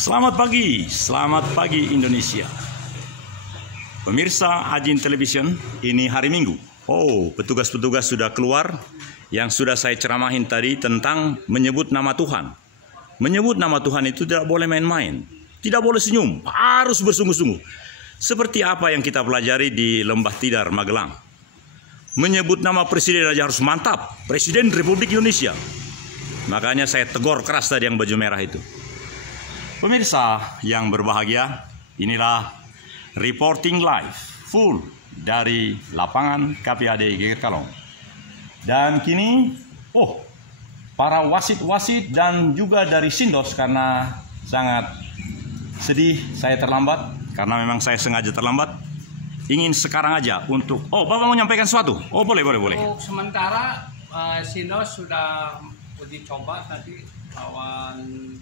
Selamat pagi Indonesia. Pemirsa Ajin Television, ini hari Minggu. Petugas-petugas sudah keluar yang sudah saya ceramahin tadi tentang menyebut nama Tuhan. Menyebut nama Tuhan itu tidak boleh main-main, tidak boleh senyum, harus bersungguh-sungguh. Seperti apa yang kita pelajari di Lembah Tidar, Magelang. Menyebut nama presiden aja harus mantap, Presiden Republik Indonesia. Makanya saya tegur keras tadi yang baju merah itu. Pemirsa yang berbahagia, inilah reporting live full dari lapangan KPAD Geger Kalong. Dan kini, para wasit-wasit dan juga dari Sindos, karena sangat sedih saya terlambat, karena memang saya sengaja terlambat. Ingin sekarang aja untuk, Bapak mau menyampaikan sesuatu? Boleh. Untuk sementara Sindos sudah uji coba tadi lawan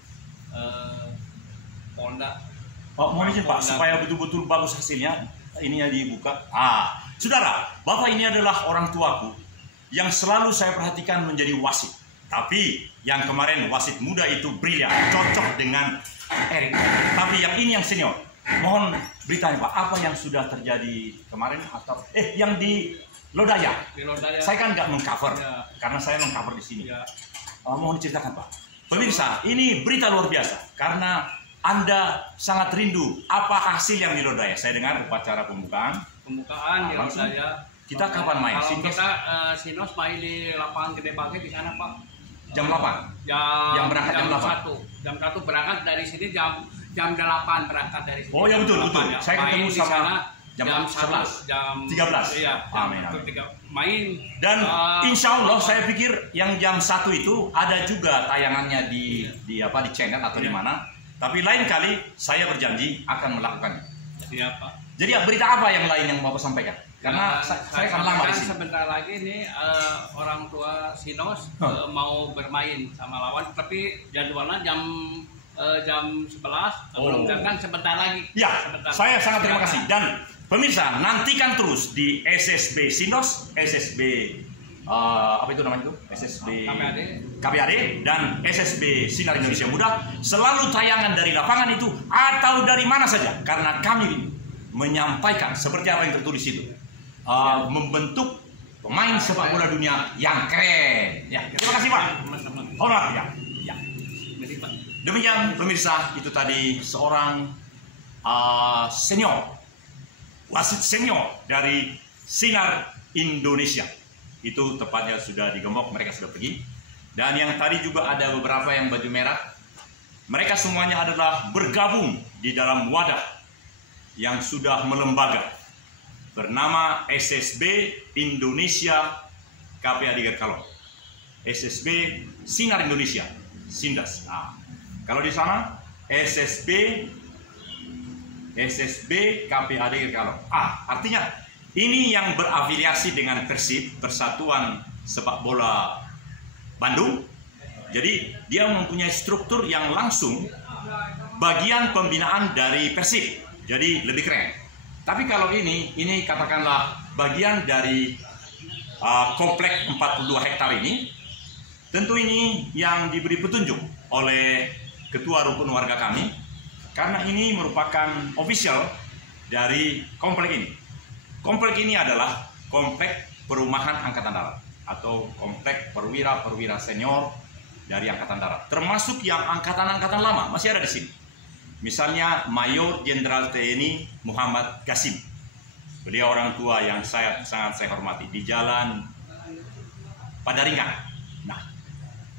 Polda. Mohon izin Pak, supaya betul-betul bagus hasilnya, ininya dibuka. Saudara, Bapak ini adalah orang tuaku yang selalu saya perhatikan menjadi wasit. Tapi yang kemarin wasit muda itu brilian, cocok dengan Erik. Tapi yang ini yang senior. Mohon beritanya Pak, apa yang sudah terjadi kemarin atau yang di Lodaya? Di Lodaya. Saya kan nggak mengcover, karena saya mengcover di sini. Mohon diceritakan Pak. Pemirsa, ini berita luar biasa karena Anda sangat rindu apa hasil yang di Lodaya. Saya dengar upacara pembukaan di Lodaya. Kita kapan main? Kalau kita Sindos main di lapangan Gede Bage di sana Pak. Jam 8. Yang berangkat jam 8. Jam 1 berangkat dari sini jam 8 berangkat dari sini. Ya betul. Saya ketemu sama jam 11, jam 13. Iya, Amin. Main. Dan insya Allah saya pikir yang jam 1 itu ada juga tayangannya di channel atau di mana. Tapi lain kali saya berjanji akan melakukannya. Siapa? Jadi berita apa yang lain yang Bapak sampaikan? Karena saya akan lama di sini. Sebentar lagi ini orang tua Sindos mau bermain sama lawan, tapi jadwalnya jam 11 belum kan sebentar lagi. Ya, saya sangat terima kasih. Dan pemirsa, nantikan terus di SSB Sindos, SSB SSB KPAD dan SSB Sinar Indonesia Muda, selalu tayangan dari lapangan itu atau dari mana saja, karena kami menyampaikan seperti apa yang tertulis itu, membentuk pemain sepak bola dunia yang keren. Ya, terima kasih Pak. Hormat ya. Demikian pemirsa, itu tadi seorang wasit senior dari Sinar Indonesia. Itu tepatnya sudah digembok, mereka sudah pergi. Dan yang tadi juga ada beberapa yang baju merah. Mereka semuanya adalah bergabung di dalam wadah yang sudah melembaga bernama SSB Indonesia KPAD Geger Kalong. SSB Sinar Indonesia, Sindas. Kalau di sana SSB KPAD Geger Kalong. Artinya ini yang berafiliasi dengan Persib, Persatuan Sepak Bola Bandung. Jadi dia mempunyai struktur yang langsung bagian pembinaan dari Persib. Jadi lebih keren. Tapi kalau ini katakanlah bagian dari komplek 42 hektar ini. Tentu ini yang diberi petunjuk oleh ketua rukun warga kami, karena ini merupakan official dari komplek ini. Komplek ini adalah komplek perumahan Angkatan Darat atau komplek perwira senior dari Angkatan Darat, termasuk yang angkatan-angkatan lama masih ada di sini. Misalnya Mayor Jenderal TNI Muhammad Qasim. Beliau orang tua yang sangat saya hormati di Jalan Padaringan.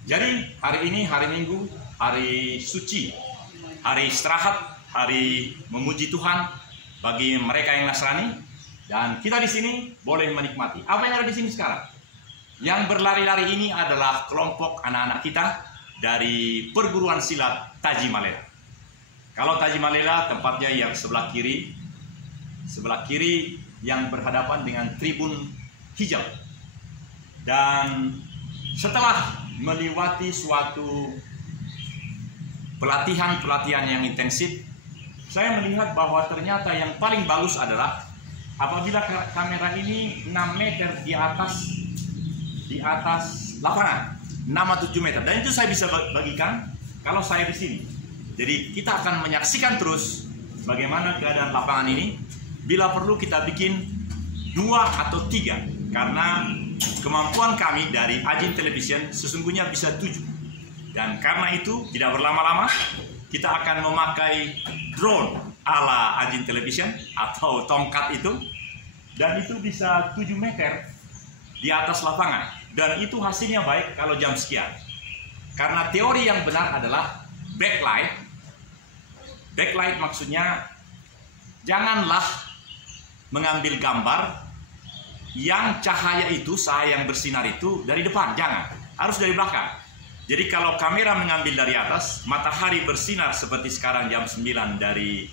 Jadi hari ini hari Minggu, hari suci, hari istirahat, hari memuji Tuhan bagi mereka yang Nasrani. Dan kita di sini boleh menikmati apa yang ada di sini sekarang. Yang berlari-lari ini adalah kelompok anak-anak kita dari perguruan silat Taji Malela. Kalau Taji Malela tempatnya yang sebelah kiri yang berhadapan dengan tribun hijau. Dan setelah melewati suatu pelatihan yang intensif, saya melihat bahwa ternyata yang paling bagus adalah apabila kamera ini 6 meter di atas lapangan, 6-7 meter. Dan itu saya bisa bagikan kalau saya di sini. Jadi kita akan menyaksikan terus bagaimana keadaan lapangan ini. Bila perlu kita bikin 2 atau 3, karena kemampuan kami dari Ajin Television sesungguhnya bisa 7. Dan karena itu tidak berlama-lama kita akan memakai drone ala Ajin Television atau tongkat itu, dan itu bisa 7 meter di atas lapangan, dan itu hasilnya baik kalau jam sekian. Karena teori yang benar adalah backlight. Backlight maksudnya janganlah mengambil gambar yang cahaya yang bersinar itu dari depan, jangan, harus dari belakang. Jadi kalau kamera mengambil dari atas, matahari bersinar seperti sekarang jam 9 dari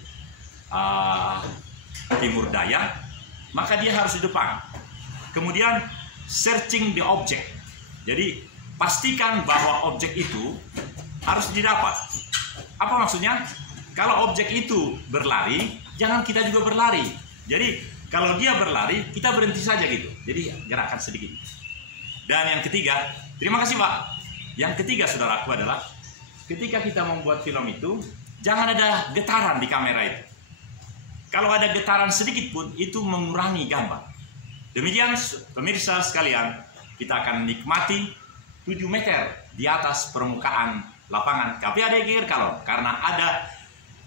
timur daya, maka dia harus di depan. Kemudian searching the object. Jadi pastikan bahwa objek itu harus didapat. Apa maksudnya? Kalau objek itu berlari, jangan kita juga berlari. Jadi kalau dia berlari, kita berhenti saja gitu. Jadi gerakan sedikit. Dan yang ketiga, terima kasih Pak. Yang ketiga saudaraku adalah ketika kita membuat film itu, jangan ada getaran di kamera itu. Kalau ada getaran sedikit pun, itu mengurangi gambar. Demikian pemirsa sekalian, kita akan nikmati 7 meter di atas permukaan lapangan KPAD Giyerkalong, karena ada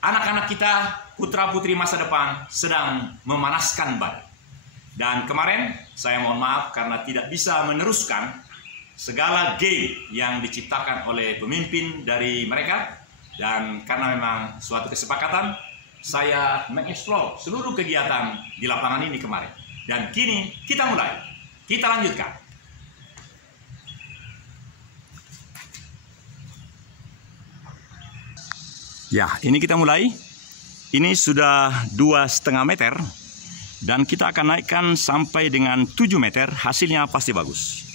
anak-anak kita, putra-putri masa depan sedang memanaskan ban. Dan kemarin saya mohon maaf karena tidak bisa meneruskan segala game yang diciptakan oleh pemimpin dari mereka. Dan karena memang suatu kesepakatan, saya mengeksplor seluruh kegiatan di lapangan ini kemarin. Dan kini kita mulai, kita lanjutkan. Ya, ini kita mulai. Ini sudah 2,5 meter dan kita akan naikkan sampai dengan 7 meter. Hasilnya pasti bagus.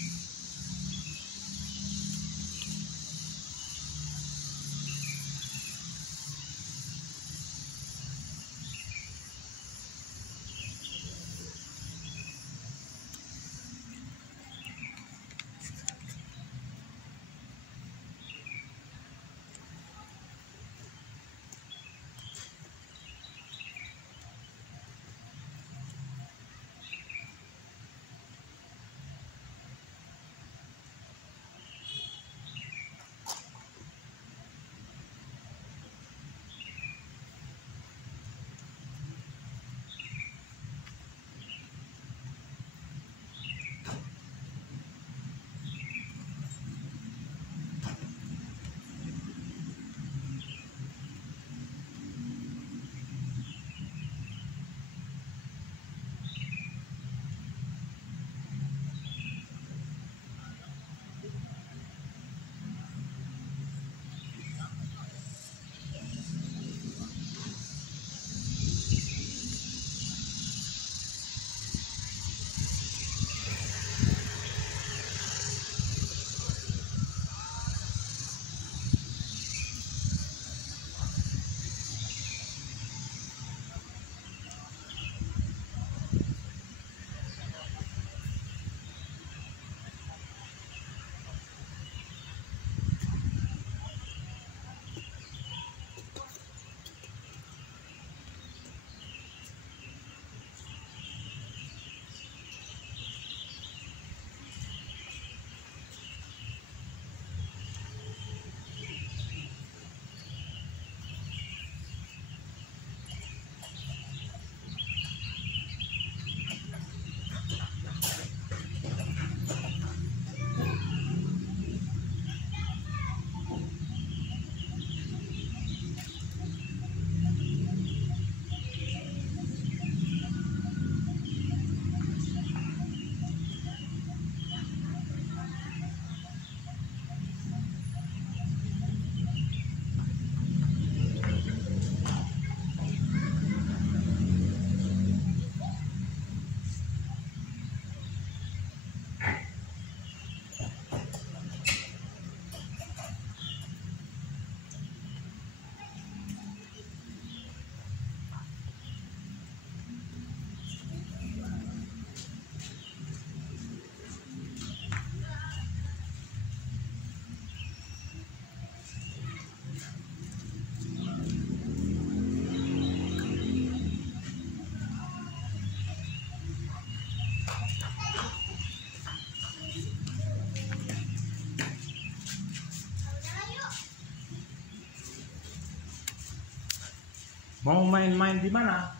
Mau main-main di mana?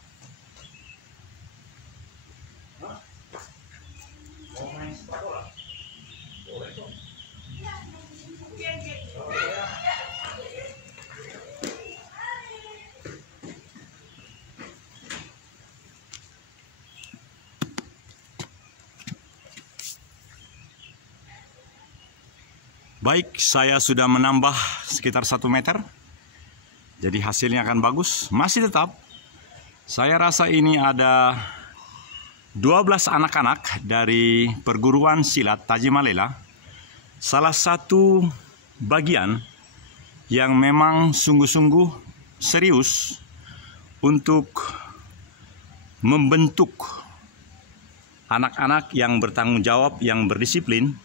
Hah? Mau main sepak bola? Boleh dong. Baik, saya sudah menambah sekitar 1 meter. Jadi hasilnya akan bagus. Masih tetap, saya rasa ini ada 12 anak-anak dari perguruan silat Tajimalela. Salah satu bagian yang memang sungguh-sungguh serius untuk membentuk anak-anak yang bertanggung jawab, yang berdisiplin,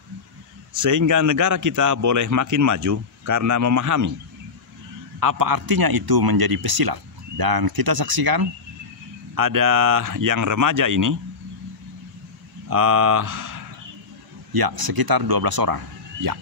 sehingga negara kita boleh makin maju karena memahami apa artinya itu menjadi pesilat. Dan kita saksikan ada yang remaja ini, ya sekitar 12 orang. Ya.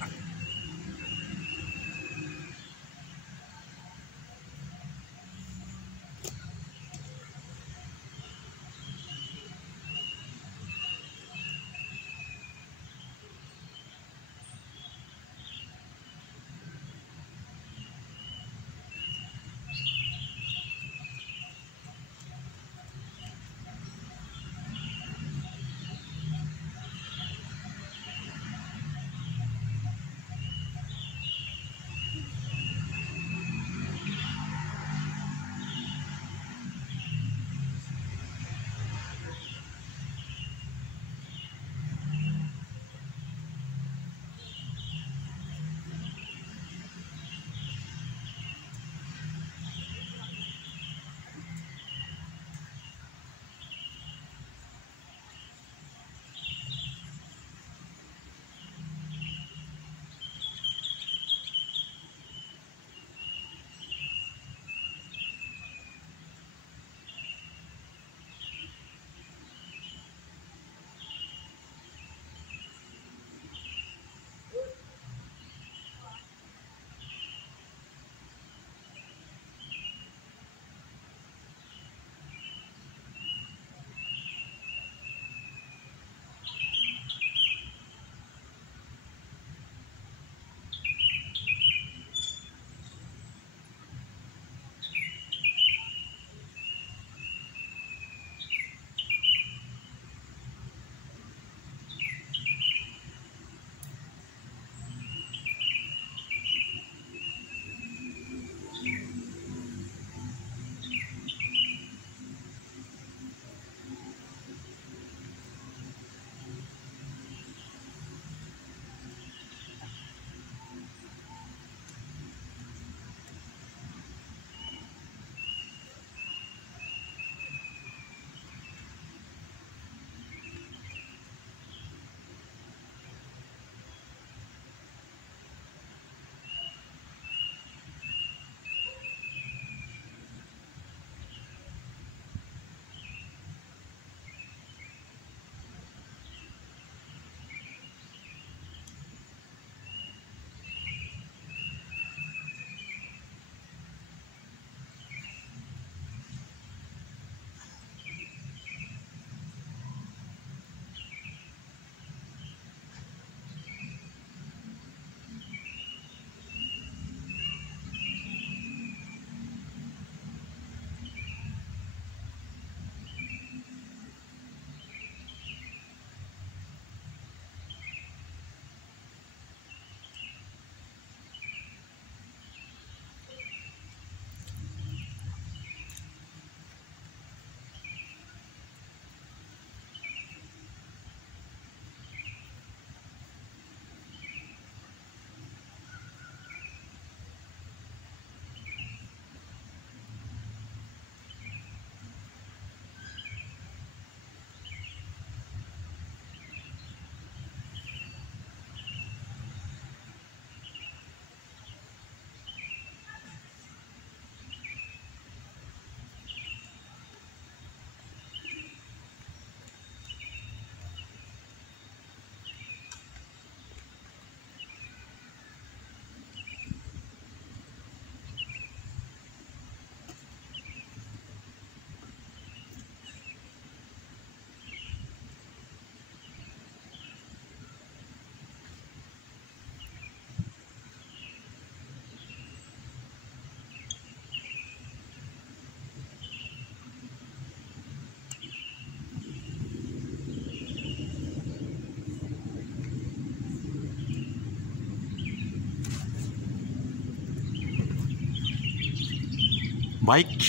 Baik,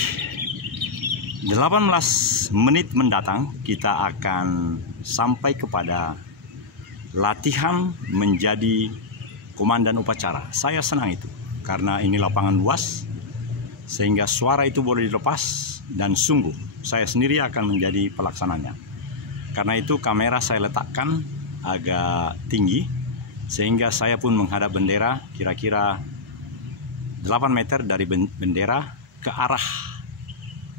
18 menit mendatang kita akan sampai kepada latihan menjadi komandan upacara. Saya senang itu karena ini lapangan luas sehingga suara itu boleh dilepas dan sungguh saya sendiri akan menjadi pelaksananya. Karena itu kamera saya letakkan agak tinggi sehingga saya pun menghadap bendera kira-kira 8 meter dari bendera ke arah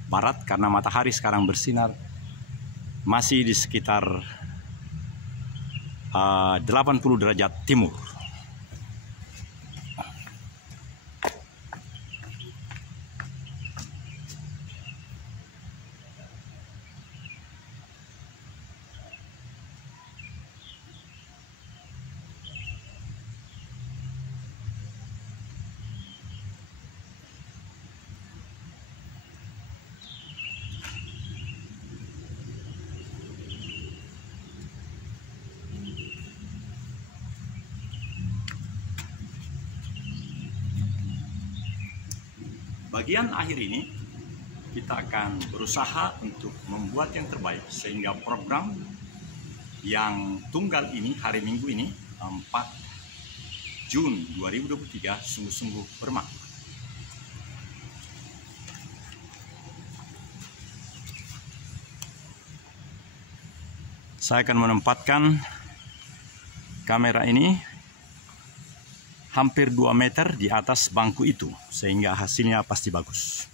barat karena matahari sekarang bersinar masih di sekitar 80 derajat timur. Bagian akhir ini kita akan berusaha untuk membuat yang terbaik sehingga program yang tunggal ini hari Minggu ini 4 Juni 2023 sungguh-sungguh bermakna. Saya akan menempatkan kamera ini hampir 2 meter di atas bangku itu, sehingga hasilnya pasti bagus.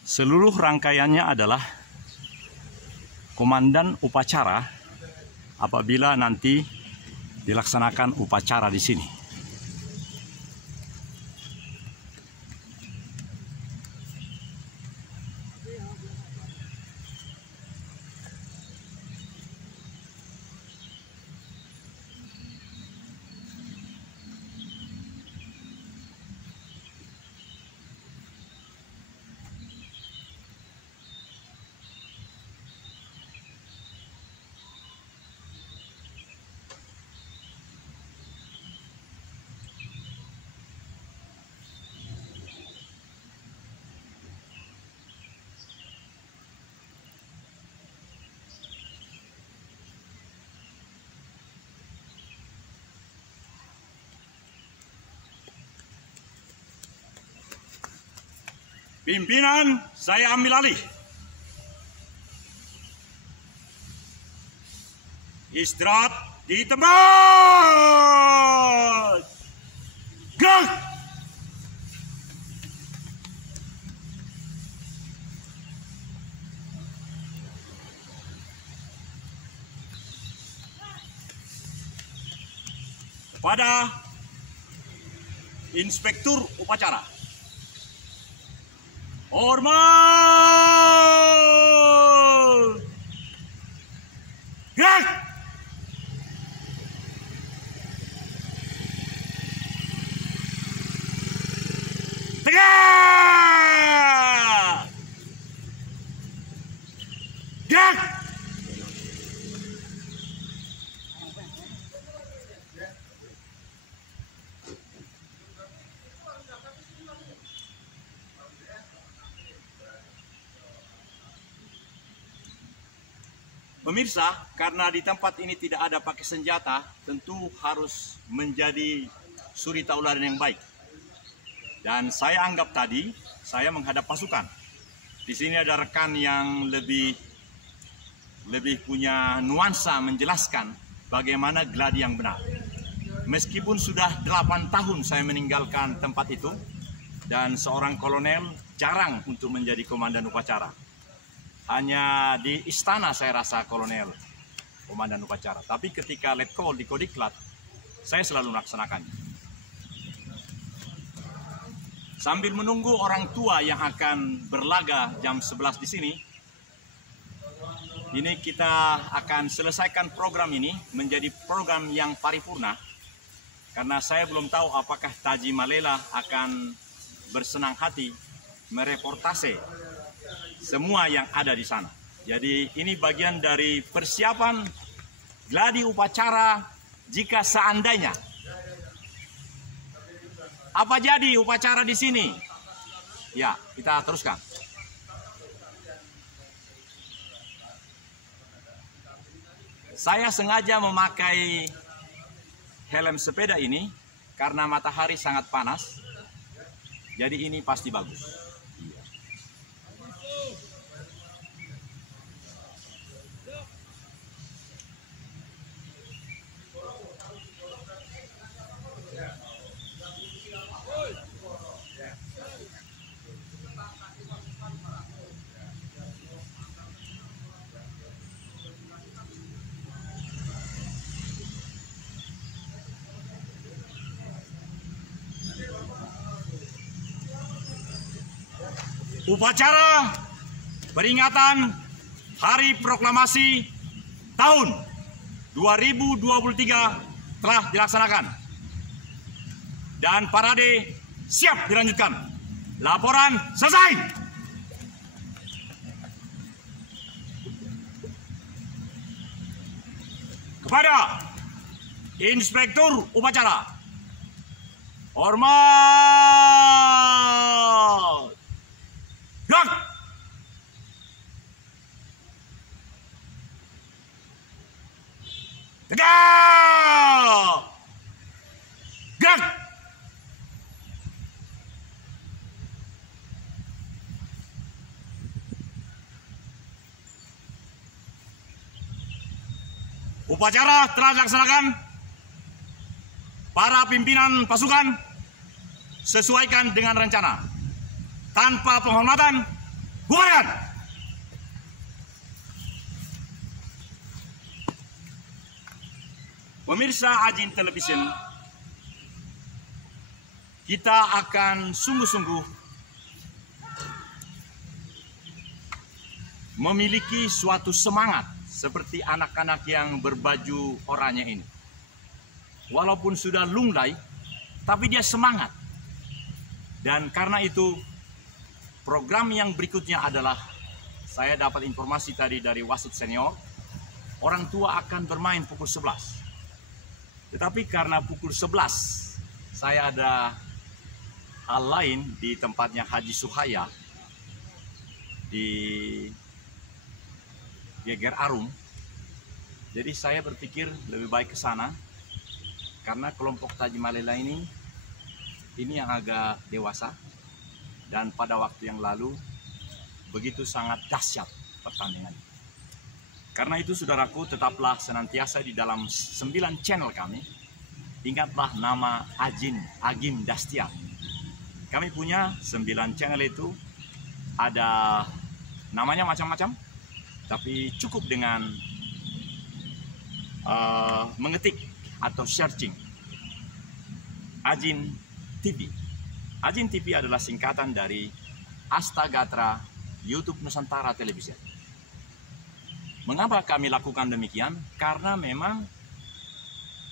Seluruh rangkaiannya adalah komandan upacara apabila nanti dilaksanakan upacara di sini. Pimpinan, saya ambil alih. Istirahat di tempat. Gerak! Kepada Inspektur Upacara. Hormat! Gerak! Tegak! Gerak! Pemirsa, karena di tempat ini tidak ada pakai senjata, tentu harus menjadi suri tauladan yang baik. Dan saya anggap tadi, saya menghadap pasukan. Di sini ada rekan yang lebih punya nuansa menjelaskan bagaimana gladi yang benar. Meskipun sudah 8 tahun saya meninggalkan tempat itu, dan seorang kolonel jarang untuk menjadi komandan upacara. Hanya di istana saya rasa kolonel komandan upacara. Tapi ketika letkol di Kodiklat, saya selalu melaksanakannya. Sambil menunggu orang tua yang akan berlaga jam 11 di sini, ini kita akan selesaikan program ini menjadi program yang paripurna. Karena saya belum tahu apakah Taji Malela akan bersenang hati mereportase semua yang ada di sana. Jadi ini bagian dari persiapan gladi upacara jika seandainya. Apa jadi upacara di sini? Ya, kita teruskan. Saya sengaja memakai helm sepeda ini karena matahari sangat panas. Jadi ini pasti bagus. Upacara peringatan Hari Proklamasi tahun 2023 telah dilaksanakan dan parade siap dilanjutkan. Laporan selesai. Kepada Inspektur Upacara, hormat. Gerak! Tegak! Gerak! Upacara telah dilaksanakan. Para pimpinan pasukan sesuaikan dengan rencana. Tanpa penghormatan, bubarkan! Pemirsa Ajin Television, kita akan sungguh-sungguh memiliki suatu semangat seperti anak-anak yang berbaju oranye ini. Walaupun sudah lunglai, tapi dia semangat. Dan karena itu, program yang berikutnya adalah, saya dapat informasi tadi dari wasit senior, orang tua akan bermain pukul 11. Tetapi karena pukul 11, saya ada hal lain di tempatnya Haji Suhaya, di Geger Arum. Jadi saya berpikir lebih baik ke sana, karena kelompok Taji Malela ini yang agak dewasa. Dan pada waktu yang lalu begitu sangat dahsyat pertandingan. Karena itu saudaraku, tetaplah senantiasa di dalam 9 channel kami. Ingatlah nama Agim Dastia. Kami punya 9 channel itu, ada namanya macam-macam, tapi cukup dengan mengetik atau searching Ajin TV. Ajin TV adalah singkatan dari Astagatra YouTube Nusantara Television. Mengapa kami lakukan demikian? Karena memang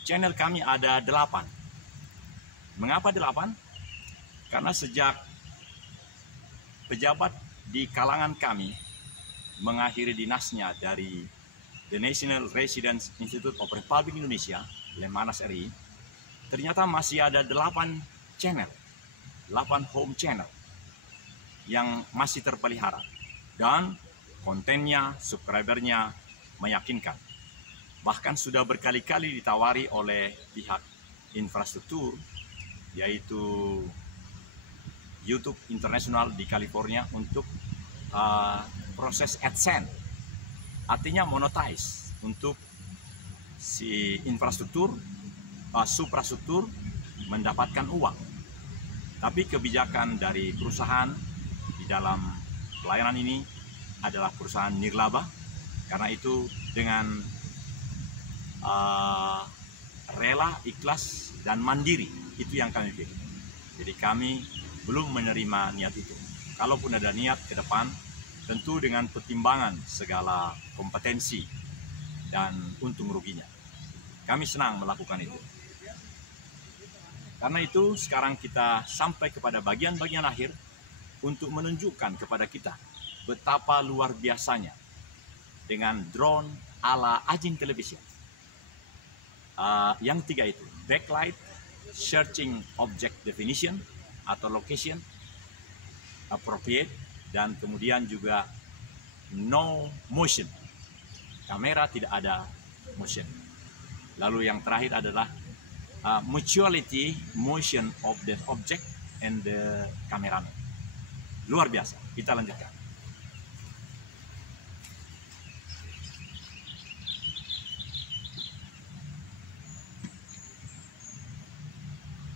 channel kami ada 8. Mengapa 8? Karena sejak pejabat di kalangan kami mengakhiri dinasnya dari The National Residence Institute of Republic Indonesia, Lemhanas RI, ternyata masih ada 8 channel. 8 home channel yang masih terpelihara dan kontennya, subscribernya meyakinkan. Bahkan sudah berkali-kali ditawari oleh pihak infrastruktur, yaitu YouTube International di California, untuk proses AdSense, artinya monetize untuk si infrastruktur, suprastruktur mendapatkan uang. Tapi kebijakan dari perusahaan di dalam pelayanan ini adalah perusahaan nirlaba. Karena itu dengan rela, ikhlas, dan mandiri, itu yang kami pilih. Jadi kami belum menerima niat itu. Kalaupun ada niat ke depan, tentu dengan pertimbangan segala kompetensi dan untung ruginya. Kami senang melakukan itu. Karena itu sekarang kita sampai kepada bagian-bagian akhir untuk menunjukkan kepada kita betapa luar biasanya dengan drone ala Ajin Television. Yang 3 itu, backlight, searching object definition atau location, appropriate, dan kemudian juga no motion. Kamera tidak ada motion. Lalu yang terakhir adalah mutuality motion of the object and the cameraman. Luar biasa. Kita lanjutkan.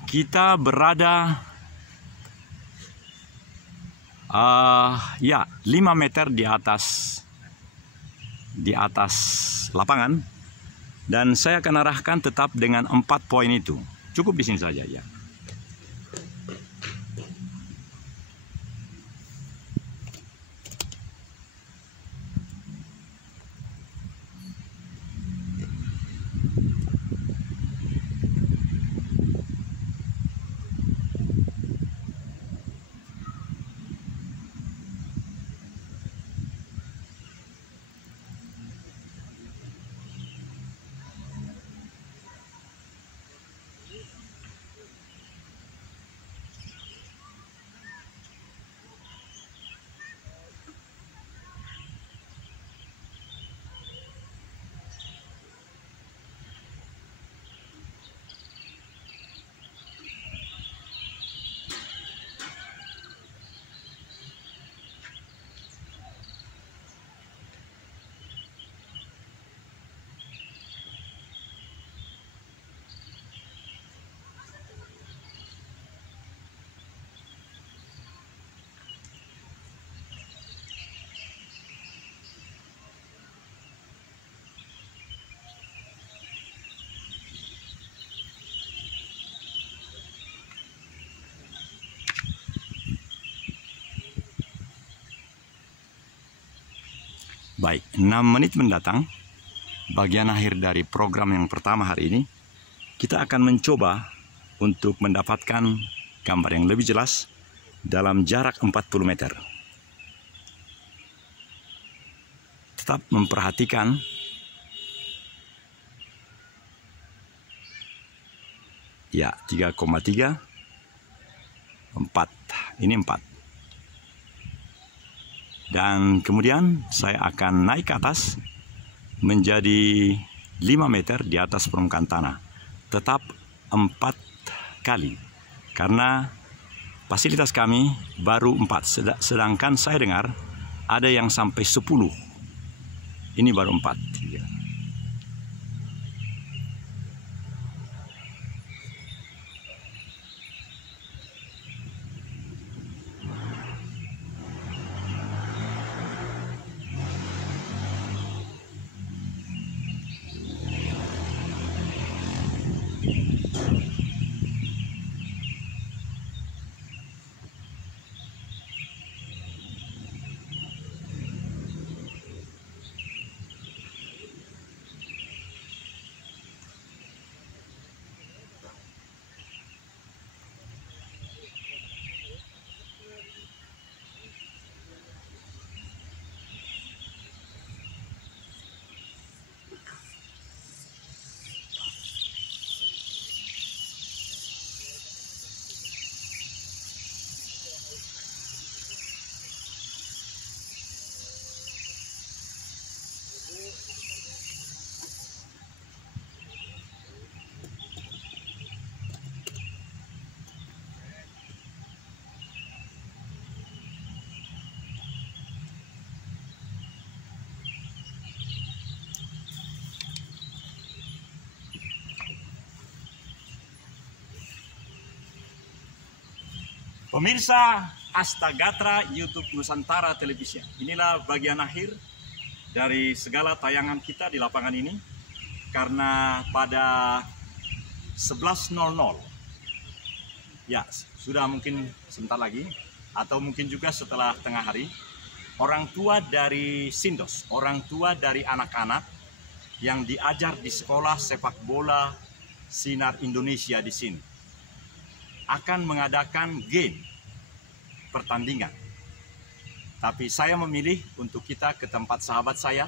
Kita berada 5 meter di atas lapangan, dan saya akan arahkan tetap dengan 4 poin itu. Cukup di sini saja ya. Baik, 6 menit mendatang, bagian akhir dari program yang pertama hari ini, kita akan mencoba untuk mendapatkan gambar yang lebih jelas dalam jarak 40 meter. Tetap memperhatikan ya, 3,3, 4, ini 4. Dan kemudian saya akan naik ke atas menjadi 5 meter di atas permukaan tanah. Tetap 4 kali. Karena fasilitas kami baru 4. Sedangkan saya dengar ada yang sampai 10. Ini baru 4. Pemirsa Astagatra YouTube Nusantara Televisi, inilah bagian akhir dari segala tayangan kita di lapangan ini, karena pada 11.00 ya, sudah mungkin sebentar lagi atau mungkin juga setelah tengah hari, orang tua dari Sindos, orang tua dari anak-anak yang diajar di sekolah sepak bola Sinar Indonesia di sini akan mengadakan game pertandingan. Tapi saya memilih untuk kita ke tempat sahabat saya,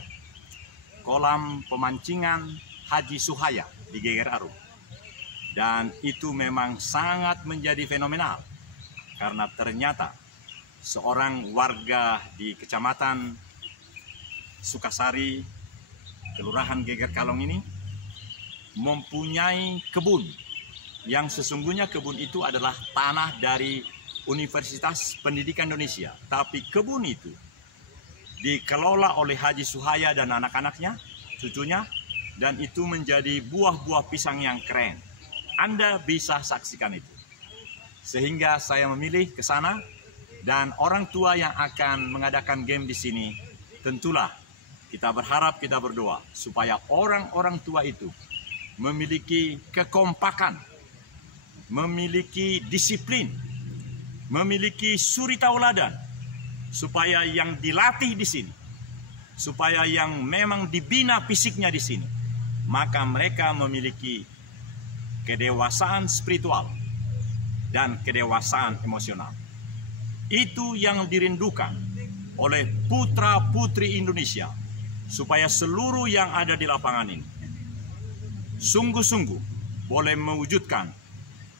kolam pemancingan Haji Suhaya di Geger Aru. Dan itu memang sangat menjadi fenomenal, karena ternyata seorang warga di Kecamatan Sukasari, Kelurahan Geger Kalong ini, mempunyai kebun yang sesungguhnya kebun itu adalah tanah dari Universitas Pendidikan Indonesia. Tapi kebun itu dikelola oleh Haji Suhaya dan anak-anaknya, cucunya, dan itu menjadi buah-buah pisang yang keren. Anda bisa saksikan itu. Sehingga saya memilih ke sana, dan orang tua yang akan mengadakan game di sini, tentulah kita berharap, kita berdoa supaya orang-orang tua itu memiliki kekompakan, memiliki disiplin, memiliki suri tauladan, supaya yang dilatih di sini, supaya yang memang dibina fisiknya di sini, maka mereka memiliki kedewasaan spiritual dan kedewasaan emosional. Itu yang dirindukan oleh putra-putri Indonesia, supaya seluruh yang ada di lapangan ini sungguh-sungguh boleh mewujudkan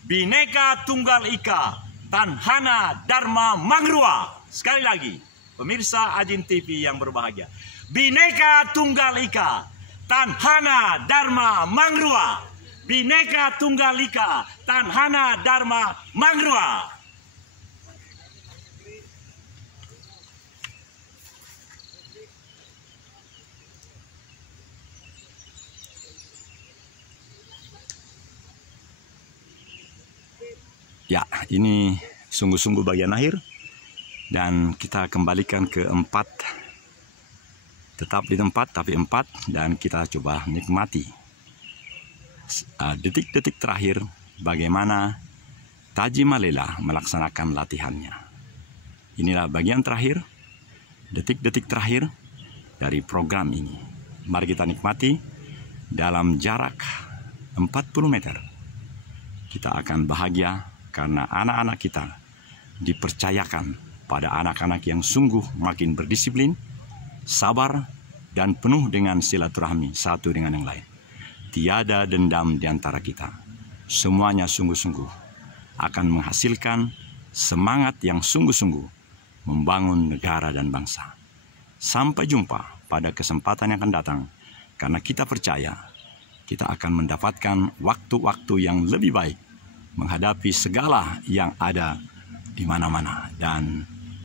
Bhinneka Tunggal Ika, Tanhana Dharma Mangrua. Sekali lagi, pemirsa Ajin TV yang berbahagia, Bhinneka Tunggal Ika, Tanhana Dharma Mangrua. Bhinneka Tunggal Ika, Tanhana Dharma Mangrua. Ya, ini sungguh-sungguh bagian akhir, dan kita kembalikan ke 4. Tetap di tempat, tapi 4, dan kita coba nikmati detik-detik terakhir bagaimana Taji Malela melaksanakan latihannya. Inilah bagian terakhir, detik-detik terakhir dari program ini. Mari kita nikmati dalam jarak 40 meter. Kita akan bahagia karena anak-anak kita dipercayakan pada anak-anak yang sungguh makin berdisiplin, sabar, dan penuh dengan silaturahmi satu dengan yang lain. Tiada dendam di antara kita. Semuanya sungguh-sungguh akan menghasilkan semangat yang sungguh-sungguh membangun negara dan bangsa. Sampai jumpa pada kesempatan yang akan datang, karena kita percaya kita akan mendapatkan waktu-waktu yang lebih baik menghadapi segala yang ada di mana-mana. Dan